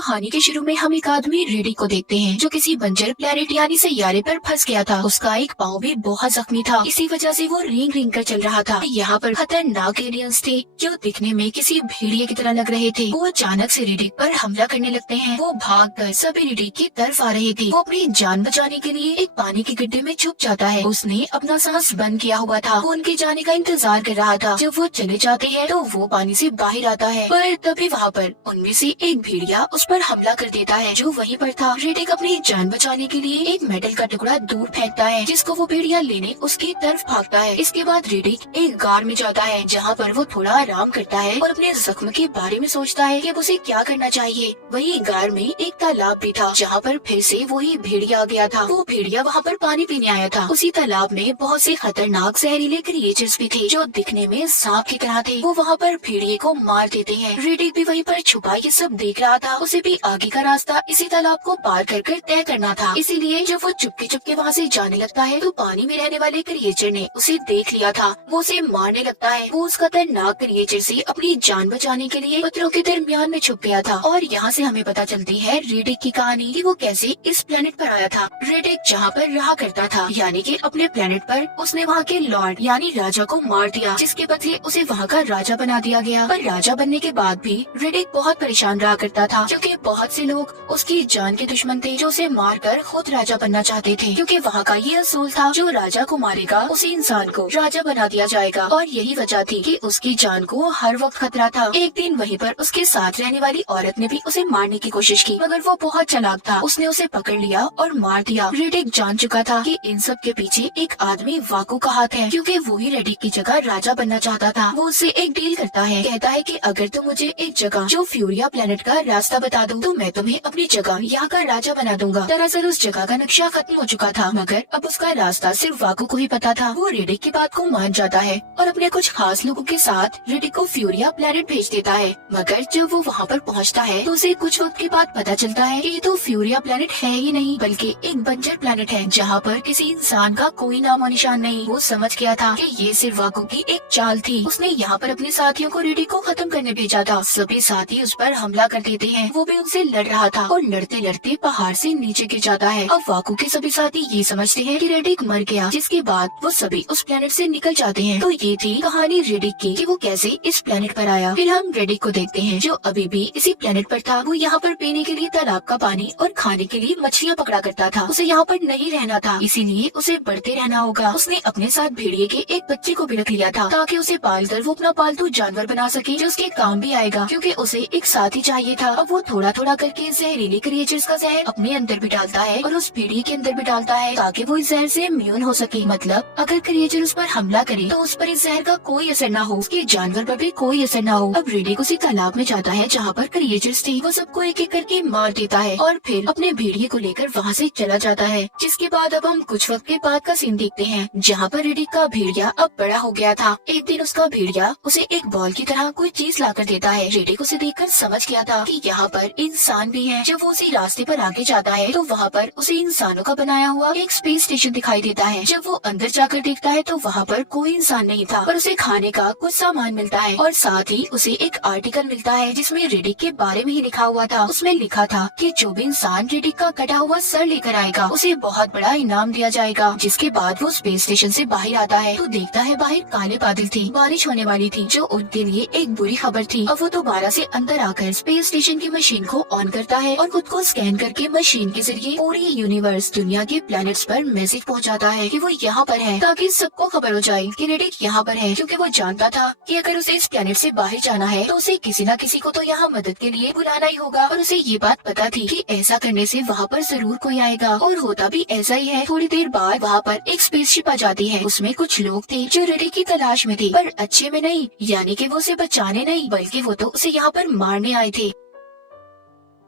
कहानी के शुरू में हम एक आदमी रेडिक को देखते हैं जो किसी बंजर प्लेनेट यानी सैयारे पर फंस गया था। उसका एक पाँव भी बहुत जख्मी था, इसी वजह से वो रेंग रेंग कर चल रहा था। यहाँ पर खतरनाक एलियंस थे जो दिखने में किसी भेड़िए की तरह लग रहे थे। वो अचानक से रेडिक पर हमला करने लगते हैं। वो भाग कर सभी रेडिक की तरफ आ रहे थे। वो अपनी जान बचाने के लिए एक पानी के गड्ढे में छुप जाता है। उसने अपना सांस बंद किया हुआ था। वो उनके जाने का इंतजार कर रहा था। जब वो चले जाते हैं तो वो पानी से बाहर आता है, पर तभी वहाँ पर उनमें से एक भेड़िया उस पर हमला कर देता है जो वहीं पर था। रेडिक अपनी जान बचाने के लिए एक मेटल का टुकड़ा दूर फेंकता है जिसको वो भेड़िया लेने उसकी तरफ भागता है। इसके बाद रेडिक एक गार में जाता है जहाँ पर वो थोड़ा आराम करता है और अपने जख्म के बारे में सोचता है कि अब उसे क्या करना चाहिए। वही गार में एक तालाब भी था जहाँ पर फिर से वही भेड़िया आ गया था। वो भेड़िया वहाँ पर पानी पीने आया था। उसी तालाब में बहुत से खतरनाक जहरीले क्रिएचर्स भी थे जो दिखने में सांप की तरह थे। वो वहाँ पर भेड़िए को मार देते हैं। रेडिक भी वहीं पर छुपा ये सब देख रहा था। उसे भी आगे का रास्ता इसी तालाब को पार कर तय करना था। इसीलिए जब वो चुपके चुपके वहाँ से जाने लगता है तो पानी में रहने वाले क्रिएचर ने उसे देख लिया था। वो उसे मारने लगता है। वो उस खतरनाक क्रिएचर से अपनी जान बचाने के लिए पत्थरों के दरमियान में छुप गया था। और यहाँ से हमें पता चलती है रेडिक की कहानी कि वो कैसे इस प्लेनेट पर आया था। रेडिक जहाँ पर रहा करता था यानी कि अपने प्लेनेट पर, उसने वहाँ के लॉर्ड यानी राजा को मार दिया, जिसके बदले उसे वहाँ का राजा बना दिया गया। पर राजा बनने के बाद भी रेडिक बहुत परेशान रहा करता था क्योंकि बहुत से लोग उसकी जान के दुश्मन थे जो उसे मारकर खुद राजा बनना चाहते थे। क्योंकि वहाँ का ये असूल था जो राजा को मारेगा उसी इंसान को राजा बना दिया जाएगा। और यही वजह थी कि उसकी जान को हर वक्त खतरा था। एक दिन वहीं पर उसके साथ रहने वाली औरत ने भी उसे मारने की कोशिश की, मगर वो बहुत चालाक था। उसने उसे पकड़ लिया और मार दिया। रेडिक जान चुका था कि इन सब के पीछे एक आदमी वाकू का हाथ है, क्योंकि वो ही रेडिक की जगह राजा बनना चाहता था। वो उससे एक डील करता है, कहता है कि अगर तुम मुझे एक जगह जो फ्यूरिया प्लेनेट का रास्ता बता दो तो मैं तुम्हें अपनी जगह यहाँ का राजा बना दूंगा। दरअसल उस जगह का नक्शा खत्म हो चुका था, मगर अब उसका रास्ता सिर्फ वाकू को ही पता था। वो रेडिक की बात को मान जाता है और अपने कुछ खास लोगों के साथ रेडिक को फ्यूरिया प्लेनेट भेज देता है। मगर जब वो वहाँ पर पहुँचता है तो उसे कुछ वक्त के बाद पता चलता है कि ये तो फ्यूरिया प्लेनेट है ही नहीं बल्कि एक बंजर प्लेनेट है जहाँ पर किसी इंसान का कोई नामो निशान नहीं। वो समझ गया था कि ये सिर्फ वाकू की एक चाल थी। उसने यहाँ पर अपने साथियों को रेडिक को खत्म करने भेजा था। सभी साथी उस पर हमला कर देते हैं। वो भी उनसे लड़ रहा था और लड़ते लड़ते पहाड़ से नीचे गिर जाता है। अब वाकू के सभी साथी ये समझते हैं कि रेडिक मर गया, जिसके बाद वो सभी उस प्लेनेट से निकल जाते हैं। तो ये थी कहानी रेडिक की कि वो कैसे इस प्लेनेट पर आया। फिर हम रेडिक को देखते हैं जो अभी भी इसी प्लेनेट पर था। वो यहाँ पर पीने के लिए तालाब का पानी और खाने के लिए मछलियाँ पकड़ा करता था। उसे यहाँ पर नहीं रहना था, इसीलिए उसे बढ़ते रहना होगा। उसने अपने साथ भेड़िए के एक बच्चे को भी रख लिया था ताकि उसे पालकर वो अपना पालतू जानवर बना सके जो उसके काम भी आएगा, क्योंकि उसे एक साथी चाहिए था। अब वो थोड़ा थोड़ा करके जहरीले क्रिएचर्स का जहर अपने अंदर भी डालता है और उस भेड़िए के अंदर भी डालता है ताकि वो इस जहर से इम्यून हो सके। मतलब अगर क्रिएचर उस पर हमला करे तो उस पर इस जहर का कोई असर ना हो, उसके जानवर पर भी कोई असर ना हो। अब रेडिक उसी तालाब में जाता है जहाँ पर क्रिएचर्स थे। वो सबको एक एक करके मार देता है और फिर अपने भेड़िए को लेकर वहाँ से चला जाता है। जिसके बाद अब हम कुछ वक्त के बाद का सीन देखते हैं जहाँ पर रेडिक का भेड़िया अब बड़ा हो गया था। एक दिन उसका भेड़िया उसे एक बॉल की तरह कोई चीज लाकर देता है। रेडिक उसे देखकर समझ गया था कि यहाँ पर इंसान भी है। जब वो उसी रास्ते पर आगे जाता है तो वहाँ पर उसे इंसानों का बनाया हुआ एक स्पेस स्टेशन दिखाई देता है। जब वो अंदर जाकर देखता है तो वहाँ पर कोई इंसान नहीं था, पर उसे खाने का कुछ सामान मिलता है और साथ ही उसे एक आर्टिकल मिलता है जिसमें रेडिक के बारे में ही लिखा हुआ था। उसमें लिखा था कि जो भी इंसान रेडिक का कटा हुआ सर लेकर आएगा उसे बहुत बड़ा इनाम दिया जाएगा। जिसके बाद वो स्पेस स्टेशन से बाहर आता है तो देखता है बाहर काले बादल थे, बारिश होने वाली थी जो उनके लिए एक बुरी खबर थी। अब वो दोबारा से अंदर आकर स्पेस स्टेशन की मशीन को ऑन करता है और खुद को स्कैन करके मशीन के जरिए पूरी यूनिवर्स दुनिया के प्लैनेट्स पर मैसेज पहुंचाता है कि वो यहाँ पर है, ताकि सबको खबर हो जाए कि रेडिक यहाँ पर है। क्योंकि वो जानता था कि अगर उसे इस प्लैनेट से बाहर जाना है तो उसे किसी न किसी को तो यहाँ मदद के लिए बुलाना ही होगा। और उसे ये बात पता थी कि ऐसा करने से वहाँ पर जरूर कोई आएगा और होता भी ऐसा ही है। थोड़ी देर बाद वहाँ पर एक स्पेसशिप आ जाती है। उसमें कुछ लोग थे जो रेडिक की तलाश में थे, पर अच्छे में नहीं, यानी कि वो उसे बचाने नहीं बल्कि वो तो उसे यहाँ पर मारने आए थे।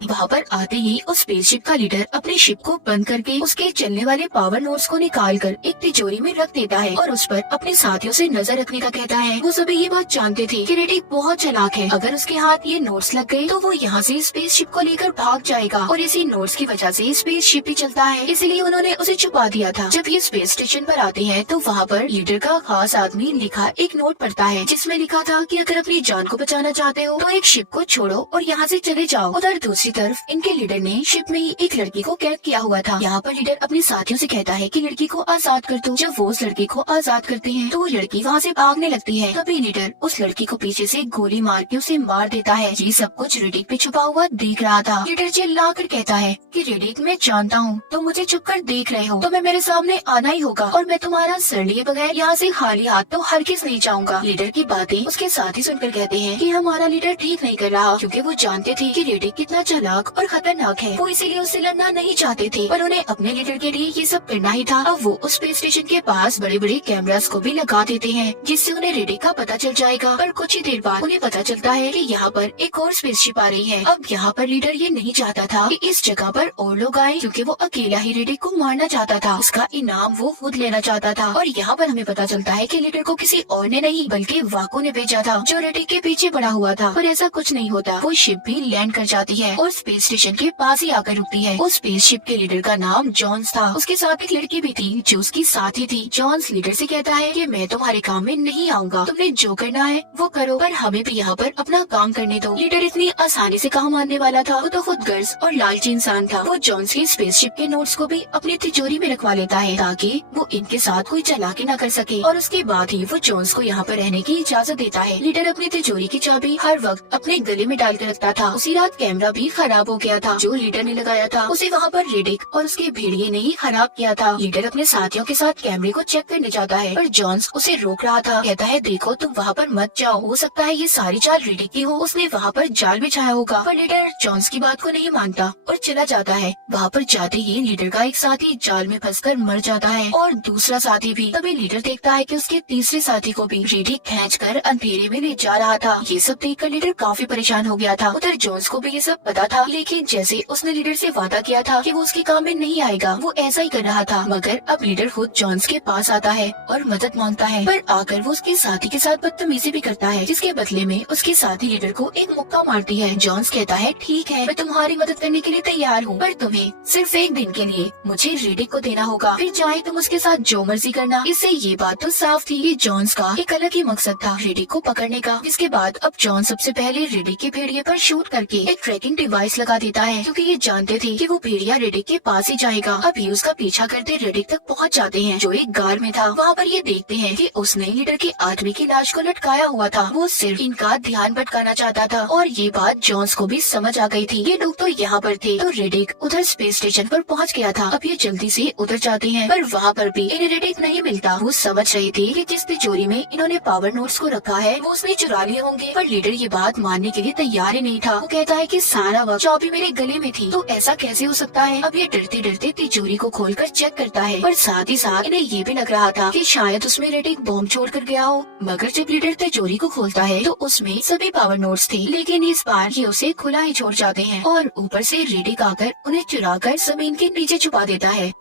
वहाँ पर आते ही उस स्पेसशिप का लीडर अपने शिप को बंद करके उसके चलने वाले पावर नोड्स को निकालकर एक तिजोरी में रख देता है और उस पर अपने साथियों से नजर रखने का कहता है। वो सभी ये बात जानते थे कि रेडिक बहुत चालाक है। अगर उसके हाथ ये नोट्स लग गए तो वो यहाँ से स्पेसशिप को लेकर भाग जाएगा और इसी नोट्स की वजह से स्पेसशिप भी चलता है, इसलिए उन्होंने उसे छुपा दिया था। जब ये स्पेस स्टेशन पर आते हैं तो वहाँ पर लीडर का खास आदमी लिखा एक नोट पढ़ता है जिसमें लिखा था कि अगर अपनी जान को बचाना चाहते हो तो एक शिप को छोड़ो और यहाँ से चले जाओ। उधर दूसरी तरफ इनके लीडर ने शिप में ही एक लड़की को कैद किया हुआ था। यहाँ पर लीडर अपने साथियों से कहता है कि लड़की को आजाद कर दो। जब वो उस लड़की को आजाद करते हैं तो वो लड़की वहाँ से भागने लगती है। तभी लीडर उस लड़की को पीछे से गोली मार के उसे मार देता है। ये सब कुछ रेडिक पे छुपा हुआ देख रहा था। लीडर चिल्ला कर कहता है कि रेडिक, मैं जानता हूँ तुम मुझे छुप कर देख रहे हो, तुम्हें मेरे सामने आना ही होगा और मैं तुम्हारा सर लिए बगैर यहाँ से खाली हाथ तो हरगिज नहीं जाऊंगा। लीडर की बातें उसके साथी सुनकर कहते हैं कि हमारा लीडर ठीक नहीं कर रहा, क्योंकि वो जानते थे कि रेडिक कितना चालाक और खतरनाक है। वो इसीलिए उससे लड़ना नहीं चाहते थे, पर उन्हें अपने लीडर के लिए ये सब करना ही था। अब वो उस स्पेस स्टेशन के पास बड़े बड़े कैमरास को भी लगा देते हैं, जिससे उन्हें रेडिक का पता चल जाएगा। पर कुछ ही देर बाद उन्हें पता चलता है कि यहाँ पर एक और स्पेसशिप आ रही है। अब यहाँ पर लीडर ये नहीं चाहता था कि इस जगह पर और लोग आए, क्योंकि वो अकेला ही रेडिक को मारना चाहता था। उसका इनाम वो खुद लेना चाहता था। और यहाँ पर हमें पता चलता है कि लीडर को किसी और ने नहीं बल्कि वाको ने भेजा था, जो रेडिक के पीछे पड़ा हुआ था। पर ऐसा कुछ नहीं होता। वो शिप भी लैंड कर जाती है और स्पेस स्टेशन के पास ही आकर रुकती है। उस स्पेस शिप के लीडर का नाम जॉन्स था। उसके साथ एक लड़की भी थी जो उसकी साथी थी। जॉन्स लीडर से कहता है कि मैं तुम्हारे काम में नहीं आऊंगा, तुमने जो करना है वो करो, पर हमें भी यहाँ पर अपना काम करने दो। लीडर इतनी आसानी से कहाँ मानने वाला था। वो तो खुद गर्ज और लालची इंसान था। वो जॉन्स की स्पेसशिप के नोट्स को भी अपनी तिजोरी में रखवा लेता है, ताकि वो इनके साथ कोई चालाकी न कर सके। और उसके बाद ही वो जॉन्स को यहाँ पर रहने की इजाजत देता है। लीडर अपनी तिजोरी की चाबी हर वक्त अपने गले में डाल कर रखता था। उसी रात कैमरा भी खराब हो गया था, जो लीडर ने लगाया था उसे वहाँ पर रेडिक और उसके भेड़िए ने ही खराब किया था। लीडर अपने साथियों के साथ कैमरे को चेक करने जाता है, पर जॉन्स उसे रोक रहा था। कहता है, देखो तुम वहाँ पर मत जाओ, हो सकता है ये सारी चाल रेडिक की हो, उसने वहाँ पर जाल बिछाया होगा। पर लीडर जॉन्स की बात को नहीं मानता और चला जाता है। वहाँ पर जाते ही लीडर का एक साथी जाल में फंसकर मर जाता है और दूसरा साथी भी। तभी लीडर देखता है कि उसके तीसरे साथी को भी रेडिक खींचकर अंधेरे में ले जा रहा था। ये सब देखकर लीडर काफी परेशान हो गया था। उधर जॉन्स को भी ये सब पता था, लेकिन जैसे उसने लीडर से वादा किया था कि वो उसके काम में नहीं आएगा, वो ऐसा ही कर रहा था। मगर अब लीडर खुद जॉन्स के पास आता है और मदद मांगता है, पर आकर वो उसके साथी के साथ बदतमीजी भी करता है, जिसके बदले में उसके साथी लीडर को एक मुक्का मारती है। जॉन्स कहता है, ठीक है मैं तुम्हारी मदद करने के लिए तैयार हूँ, पर तुम्हें सिर्फ एक दिन के लिए मुझे रेडिक को देना होगा, फिर चाहे तुम उसके साथ जो मर्जी करना। इससे ये बात तो साफ थी कि जॉन्स का एक अलग ही मकसद था, रेडिक को पकड़ने का। जिसके बाद अब जॉन सबसे पहले रेडिक के भेड़िए पर शूट करके एक ट्रैकिंग डिवाइस लगा देता है, क्योंकि ये जानते थे कि वो भेड़िया रेडिक के पास ही जाएगा। अभी उसका पीछा करते रेडिक तक पहुंच जाते हैं, जो एक गार में था। वहाँ पर ये देखते हैं कि उसने लीडर के आदमी की लाश को लटकाया हुआ था। वो सिर्फ इनका ध्यान भटकाना चाहता था और ये बात जॉन्स को भी समझ आ गई थी। ये लोग तो यहाँ पर थे, तो रेडिक उधर स्पेस स्टेशन पर पहुँच गया था। अब ये जल्दी से उधर जाते हैं, पर वहाँ पर भी इन्हें रेडिक नहीं मिलता। वो समझ रही थी कि जिस तिजोरी में इन्होंने पावर नोट्स को रखा है वो उसने चुरा लिए होंगे, पर लीडर ये बात मानने के लिए तैयार ही नहीं था। वो कहता है कि सारा वक्त चाबी मेरे गले में थी, तो ऐसा कैसे हो सकता है। अब ये डरते डरते तिजोरी को खोलकर चेक करता है, पर साथ ही साथ इन्हें ये भी लग रहा था कि शायद उसमें रेडिक बॉम्ब छोड़ कर गया हो। मगर जब लीडर तिजोरी को खोलता है तो उसमें सभी पावर नोट्स थे, लेकिन इस बार ये उसे खुला ही छोड़ जाते हैं और ऊपर से रेडिक आकर उन्हें चुरा कर जमीन के नीचे छुपा देता है।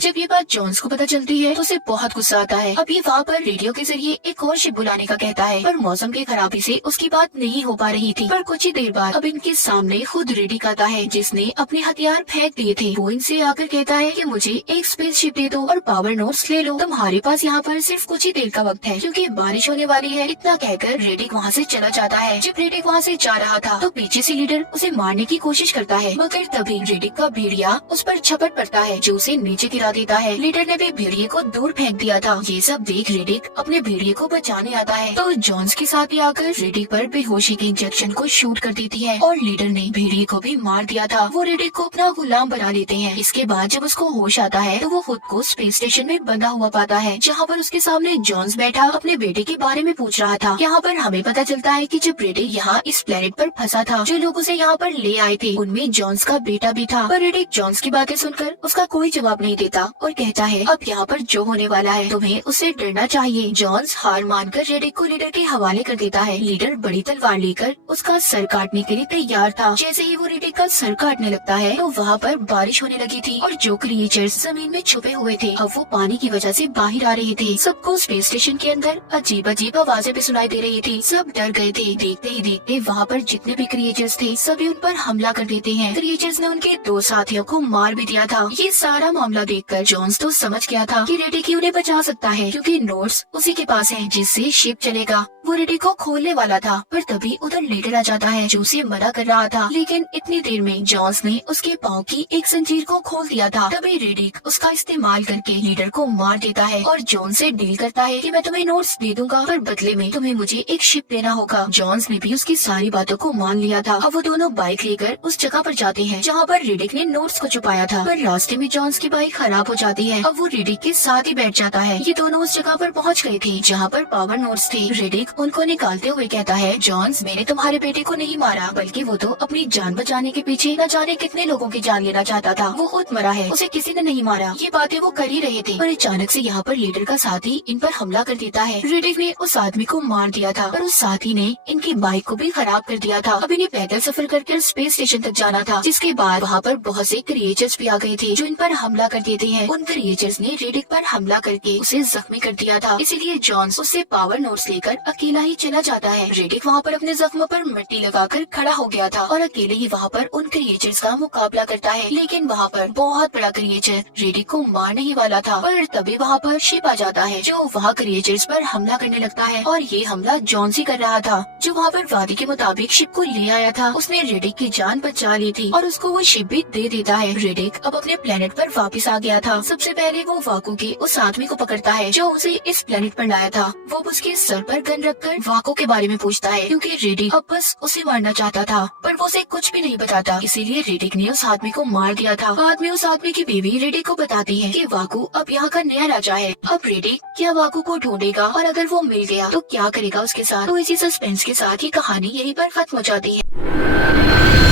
जब ये बात जॉन्स को पता चलती है तो उसे बहुत गुस्सा आता है। अब ये वहाँ पर रेडियो के जरिए एक और शिप बुलाने का कहता है, पर मौसम की खराबी से उसकी बात नहीं हो पा रही थी। पर कुछ ही देर बाद अब इनके सामने खुद रेडिक आता है, जिसने अपने हथियार फेंक दिए थे। वो इनसे आकर कहता है कि मुझे एक स्पेस शिप दे दो और पावर नोट्स ले लो, तुम्हारे पास यहाँ पर सिर्फ कुछ ही देर का वक्त है, क्योंकि बारिश होने वाली है। इतना कहकर रेडिक वहाँ से चला जाता है। जब रेडिक वहाँ से जा रहा था तो पीछे से लीडर उसे मारने की कोशिश करता है, मगर तभी रेडिक का भेड़िया उस पर झपट पड़ता है, जो उसे नीचे गिरा देता है। लीडर ने भी भेड़िए को दूर फेंक दिया था। ये सब देख रेडिक अपने भेड़िए को बचाने आता है, तो जॉन्स के साथ ही आकर रेडिक पर बेहोशी के इंजेक्शन को शूट कर देती है और लीडर ने भेड़िए को भी मार दिया था। वो रेडिक को अपना गुलाम बना लेते हैं। इसके बाद जब उसको होश आता है तो वो खुद को स्पेस स्टेशन में बंधा हुआ पाता है, जहाँ पर उसके सामने जॉन्स बैठा अपने बेटे के बारे में पूछ रहा था। यहाँ पर हमें पता चलता है कि जब रेडिक यहाँ इस प्लेनेट पर फंसा था, जो लोग उसे यहाँ पर ले आए थे उनमें जॉन्स का बेटा भी था। पर रेडिक जॉन्स की बातें सुनकर उसका कोई जवाब नहीं देता और कहता है, अब यहाँ पर जो होने वाला है तुम्हें उससे डरना चाहिए। जॉन्स हार मानकर रेडिक को लीडर के हवाले कर देता है। लीडर बड़ी तलवार लेकर उसका सर काटने के लिए तैयार था। जैसे ही वो रेडिक का सर काटने लगता है तो वहाँ पर बारिश होने लगी थी और जो क्रिएचर्स जमीन में छुपे हुए थे अब वो पानी की वजह से बाहर आ रहे थे। सबको स्पेस स्टेशन के अंदर अजीब अजीब आवाजें भी सुनाई दे रही थी। सब डर गए थे। देखते ही देखते वहाँ पर जितने भी क्रिएचर्स थे सभी उन पर हमला कर देते हैं। क्रिएचर्स ने उनके 2 साथियों को मार भी दिया था। ये सारा मामला देखकर जॉन्स तो समझ गया था कि रेडिक ही उन्हें बचा सकता है, क्योंकि नोट्स उसी के पास है जिससे शिप चलेगा। वो रेडिक को खोलने वाला था, पर तभी उधर लीडर आ जाता है जो उसे मना कर रहा था। लेकिन इतनी देर में जॉन्स ने उसके पाँव की एक जंजीर को खोल दिया था। तभी रेडिक उसका इस्तेमाल करके लीडर को मार देता है और जॉन से डील करता है कि मैं तुम्हें नोट्स दे दूंगा, पर बदले में तुम्हें मुझे एक शिप देना होगा। जॉन्स ने भी उसकी सारी बातों को मान लिया था। अब वो दोनों बाइक लेकर उस जगह पर जाते हैं जहाँ पर रेडिक ने नोट्स को छुपाया था, पर रास्ते में जॉन्स की बाइक खराब हो जाती है। अब वो रेडिक के साथ ही बैठ जाता है। ये दोनों उस जगह पर पहुँच गए थे जहाँ पर पावर नोट्स थे। रेडिक उनको निकालते हुए कहता है, जॉन्स, मैंने तुम्हारे बेटे को नहीं मारा, बल्कि वो तो अपनी जान बचाने के पीछे न जाने कितने लोगों की जान लेना चाहता था। वो खुद मरा है, उसे किसी ने नहीं मारा। ये बातें वो कर ही रहे थे, पर अचानक से यहाँ पर लीडर का साथी इन पर हमला कर देता है। रेडिक ने उस आदमी को मार दिया था, पर उस साथी ने इनकी बाइक को भी खराब कर दिया था। अब इन्हें पैदल सफर करके स्पेस स्टेशन तक जाना था, जिसके बाद वहाँ पर बहुत से क्रिएचर्स भी आ गए थे जो इन पर हमला कर देते हैं। उन क्रिएचर्स ने रेडिक पर हमला करके उसे जख्मी कर दिया था, इसीलिए जॉन्स उससे पावर नोट्स लेकर अकेला ही चला जाता है। रेडिक वहाँ पर अपने जख्मों पर मिट्टी लगाकर खड़ा हो गया था और अकेले ही वहाँ पर उन क्रिएचर्स का मुकाबला करता है। लेकिन वहाँ पर बहुत बड़ा क्रिएचर रेडिक को मारने ही वाला था, पर तभी वहाँ पर शिप आ जाता है जो वहाँ क्रिएचर्स पर हमला करने लगता है। और ये हमला जॉन्स ही कर रहा था, जो वहाँ पर वादे के मुताबिक शिप को ले आया था। उसने रेडिक की जान बचा ली थी और उसको वो शिप भी दे देता है। रेडिक अब अपने प्लेनेट पर वापस आ गया था। सबसे पहले वो वाको के उस आदमी को पकड़ता है जो उसे इस प्लेनेट पर लाया था। वो उसके सर पर गन रखकर वाको के बारे में पूछता है, क्योंकि रेडिक अब बस उसे मारना चाहता था, पर वो उसे कुछ भी नहीं बताता। इसीलिए रेडिक ने उस आदमी को मार दिया था। बाद में उस आदमी की बीवी रेडिक को बताती है कि वाको अब यहाँ का नया राजा है। अब रेडिक क्या वाको को ढूंढेगा और अगर वो मिल गया तो क्या करेगा उसके साथ। तो इसी सस्पेंस के साथ ही कहानी यहीं पर खत्म हो जाती है।